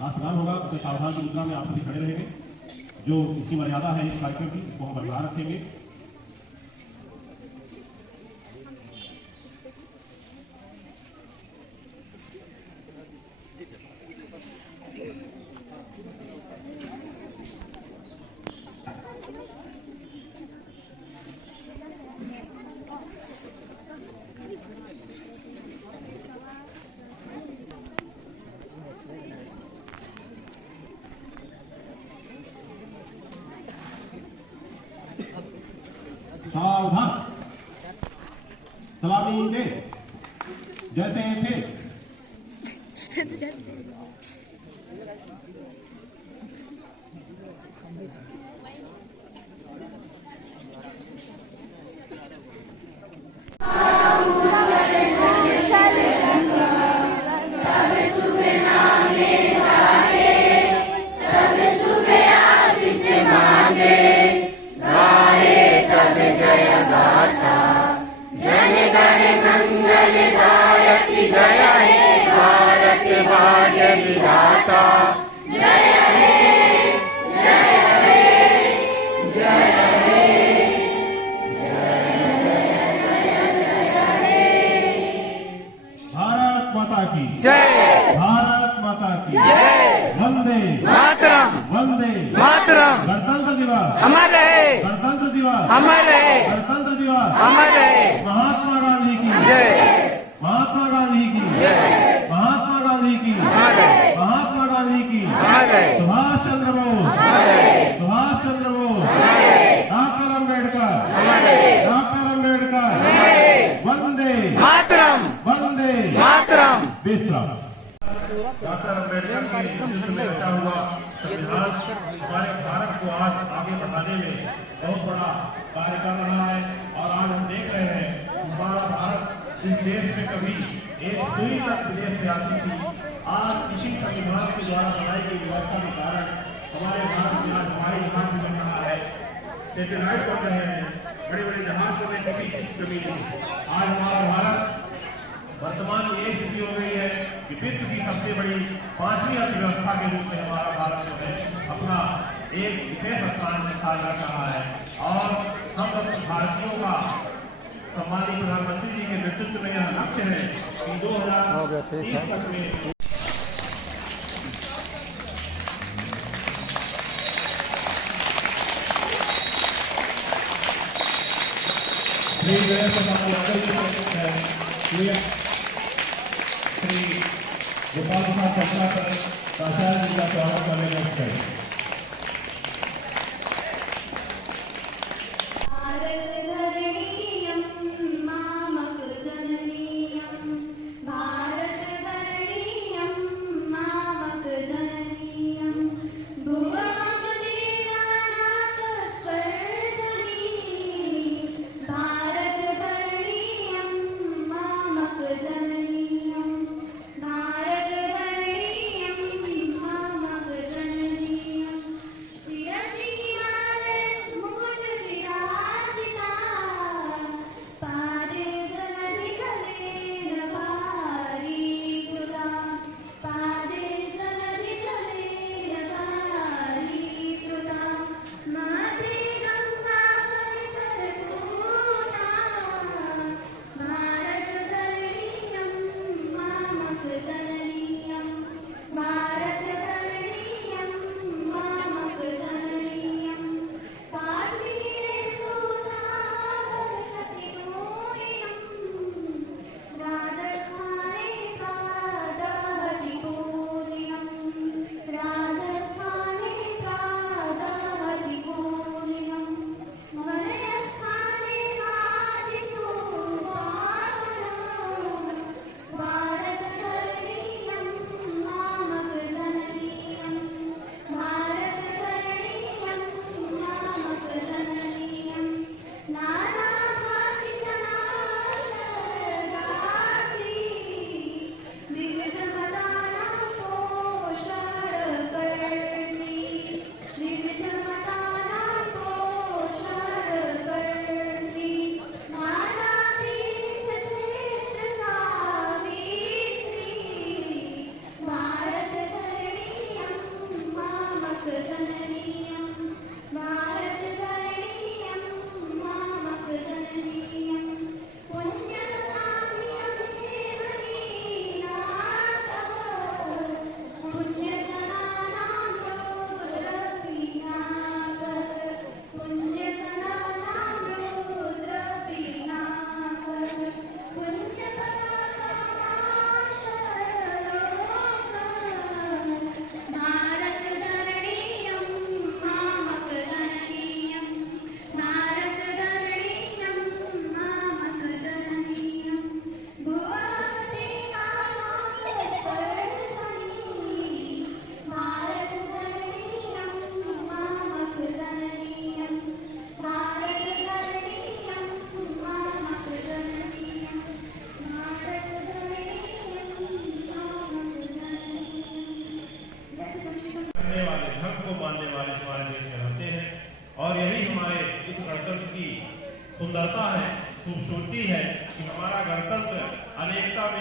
राष्ट्रगान होगा, उसे सावधान की मुद्रा में आप सभी खड़े रहेंगे। जो इसकी मर्यादा है इस कार्यक्रम की, वो हम बरकरार रखेंगे। सावधान, सलामी दे, जैसे थे। भारत माता की जय। वंदे मातरम, वंदे मातरम। गणतंत्र दिवस हमारे, गणतंत्र दिवस हमारे, गणतंत्र दिवस हमारे। महात्मा गांधी की जय, महात्मा गांधी की जय, महात्मा गांधी की जय, महात्मा गांधी की जय। Subhash Chandra Bose, Subhash Chandra Bose, doctor Ambedkar, doctor Ambedkar. वंदे मातरम, वंदे मातरम। विश्राम। डॉक्टर अम्बेडकर के नेतृत्व में रचा हुआ संविधान हमारे भारत को आज आगे बढ़ाने में बहुत बड़ा कार्य कर रहा है। और आज हम देख रहे हैं हमारा भारत इस देश में कभी एक सुई तक विदेश से आती थी। आज इसी संविधान के द्वारा बनाई गई व्यवस्था के कारण हमारे भारत में आज हमारी जहाज बन रहा है, सैटेलाइट बन रहे हैं, बड़े बड़े जहाज को कभी कमी नहीं। आज हमारा भारत वर्तमान में ये स्थिति हो गई है कि विश्व की सबसे बड़ी 5वीं अर्थव्यवस्था के रूप में हमारा भारत जो है अपना एक विशेष स्थान स्थान रख रहा है। और हम भारतीयों का सम्मानित प्रधानमंत्री जी के नेतृत्व में यह लक्ष्य है कि 2030 तक में श्री गोपाल कुमार चंद्रा पर प्राचार्य जी का स्वागत करने में करें।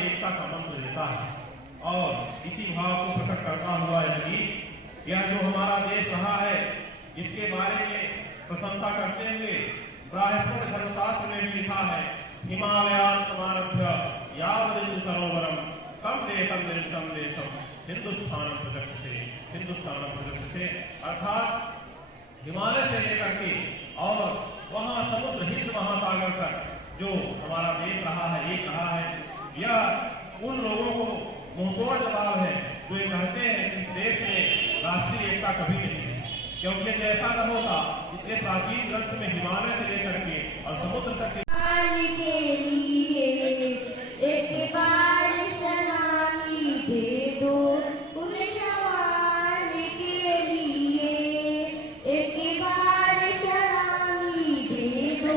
एकता का मंत्र देता है। और इसी भाव को प्रकट करता हुआ यह जो हमारा देश रहा है, इसके बारे में प्रशंसा करते हुए ब्राह्मण धर्मशास्त्र में भी लिखा है, हिमालयान समारभ्य यावदिन्दु सरोवरम तम देशम निरितम देशम हिंदुस्तान प्रगति से, अर्थात हिमालय से लेकर के और वहां समुद्र हिंद महासागर तक जो हमारा देश रहा है, एक रहा है। यह उन लोगों को मुंहतोड़ जवाब है जो ये कहते हैं कि देश में राष्ट्रीय एकता कभी नहीं है, क्योंकि जैसा न होता इतने प्राचीन ग्रंथ में हिमालय से लेकर के और समुद्र तक के एक बार सलामी दे दो उन जवान के लिए, एक बार सलामी दे दो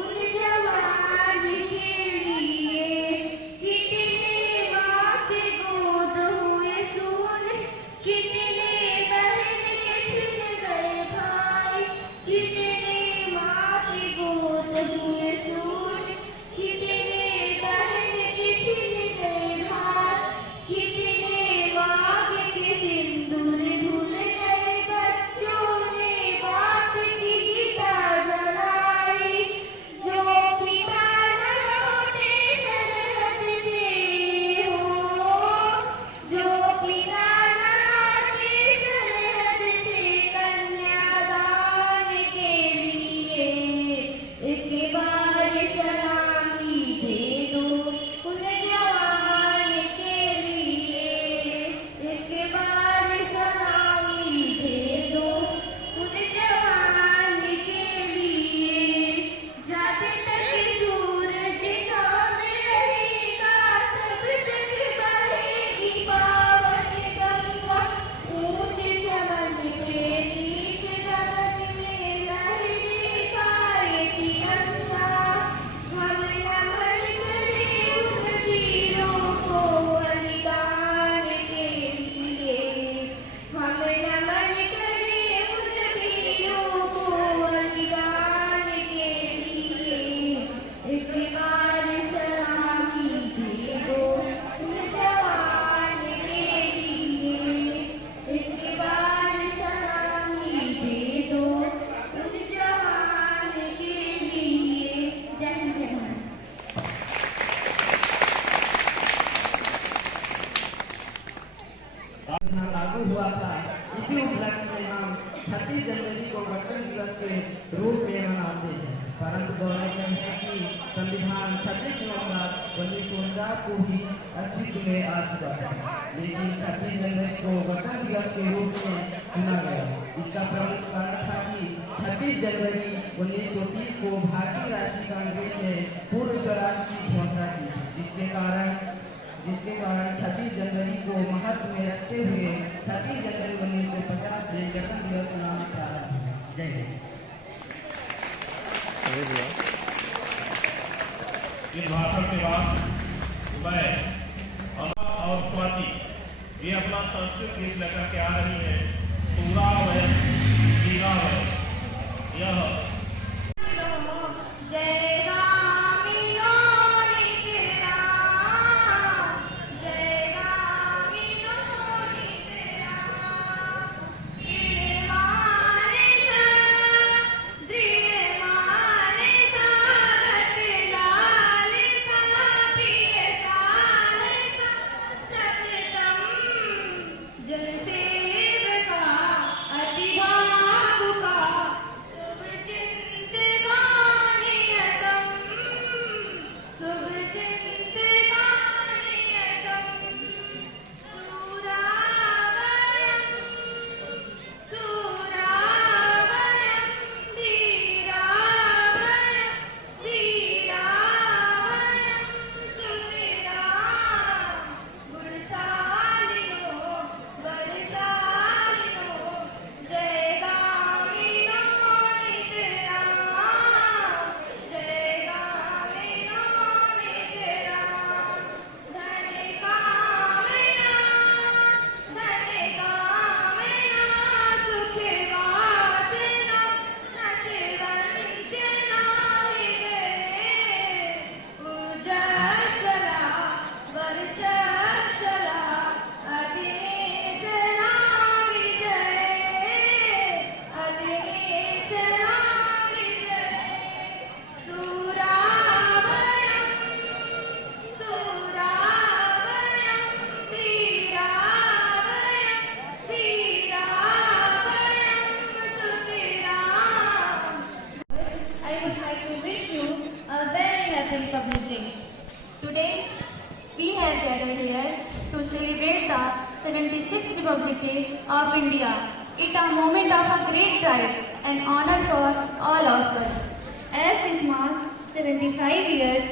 उन जवान के लिए। कितने माँ के गोद हुए सून, कितने बहन के छिन गए भाई, कितने माँ के गोद हुए सून, कितने लागू हुआ था। इसी उपलक्ष्य में हम 26 जनवरी को गणतंत्र दिवस के रूप में मनाते हैं, परंतु गौरतलब है कि संविधान 26 नवंबर 1949 को ही अस्तित्व में आ चुका है, लेकिन 26 जनवरी को गणतंत्र दिवस के रूप में चुना गया। इसका प्रमुख कारण था कि 26 जनवरी 1930 को भारतीय राष्ट्रीय कांग्रेस ने पूर्व स्वराज की घोषणा की, जिसके कारण 26 जनवरी को महत्व में रखते हुए 26 जनवरी 1950 से गणतंत्र दिवस मनाना प्रारंभ हुआ। जय हिंद। इस भाषण के बाद मैं और स्वाति ये अपना संस्कृत गीत लेकर के आ रही है, पूरा वयम जीवा है यह जन सेवका अति भावुका शुभ चिंतन Republic Day of India. It is a moment of a great pride and honor for all of us. As it marks 75 years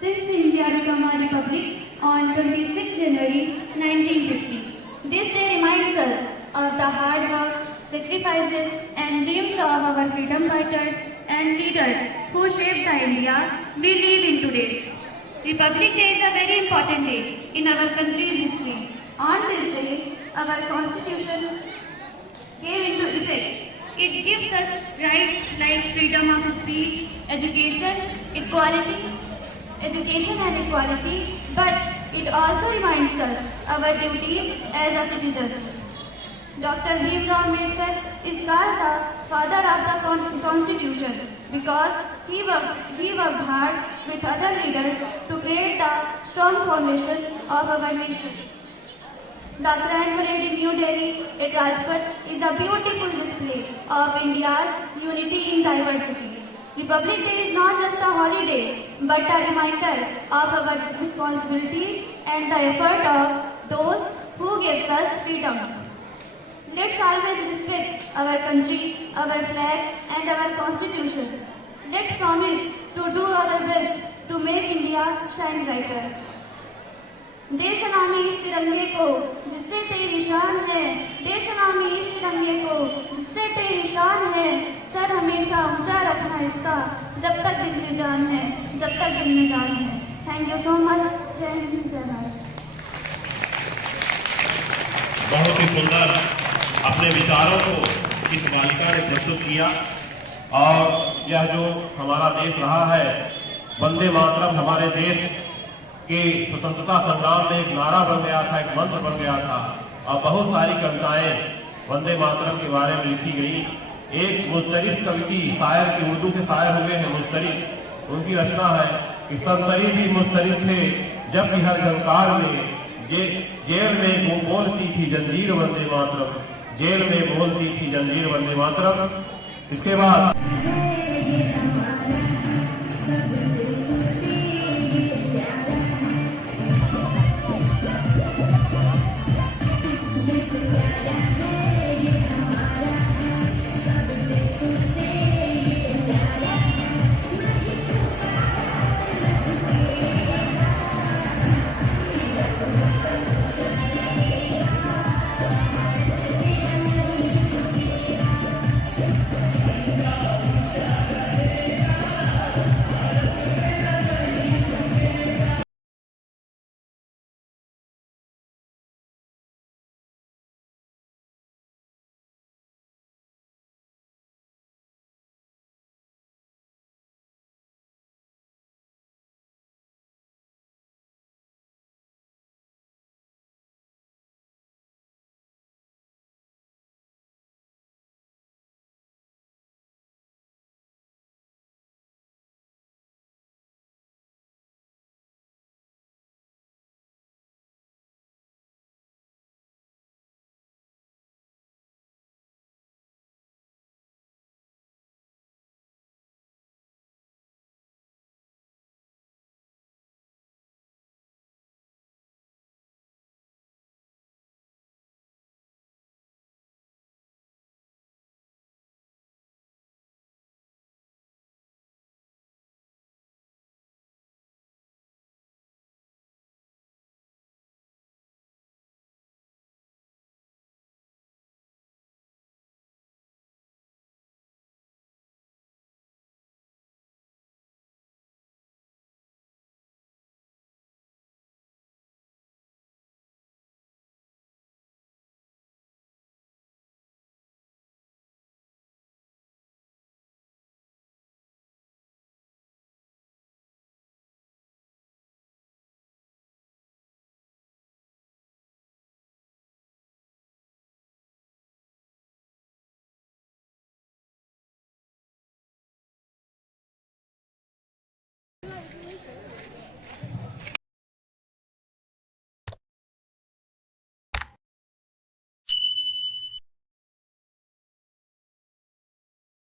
since India became a republic on 26 January 1950. This day reminds us of the hard work, sacrifices and dreams of our freedom fighters and leaders who shaped the India we live in today. Republic Day is a very important day in our country's history. On this day, our constitution came into effect. It gives us rights like freedom of speech, education and equality, but it also reminds us our duties as a citizen. Dr. Bhimrao Ambedkar is called the father of the Constitution because he worked hard with other leaders to create the strong foundation of our nation. The Grand Parade in New Delhi at Rajpath is a beautiful display of India's unity in diversity. Republic Day is not just a holiday, but a reminder of our responsibilities and the effort of those who gave us freedom. Let's always respect our country, our flag and our constitution. Let's promise to do our best to make India shine brighter. देश नामी इस तिरंगे को जिससे तेरी शान है, देश नामी इस तिरंगे को जिससे तेरी शान है, सर हमेशा ऊंचा रखना इसका, जब तक दिल में जान है, जब तक दिल में जान है. Thank you so much. जय हिंद, जय भारत. बहुत ही सुंदर अपने विचारों को इस बालिका ने प्रस्तुत किया और यह जो हमारा देश रहा है, वंदे मातरम हमारे देश के स्वतंत्रता संग्राम में एक नारा बन गया था, एक मंत्र बन गया था और बहुत सारी कविताएं वंदे मातरम के बारे में लिखी गई. एक मुस्तरिद कवि शायर की उर्दू के शायर हुए हैं मुस्तरिद, उनकी रचना है कि संतरी भी मुस्तरिद थे जब कि हर झंकार में जेल में वो बोलती थी जंजीर वंदे मातरम, जेल में बोलती थी जंजीर वंदे मातरम. इसके बाद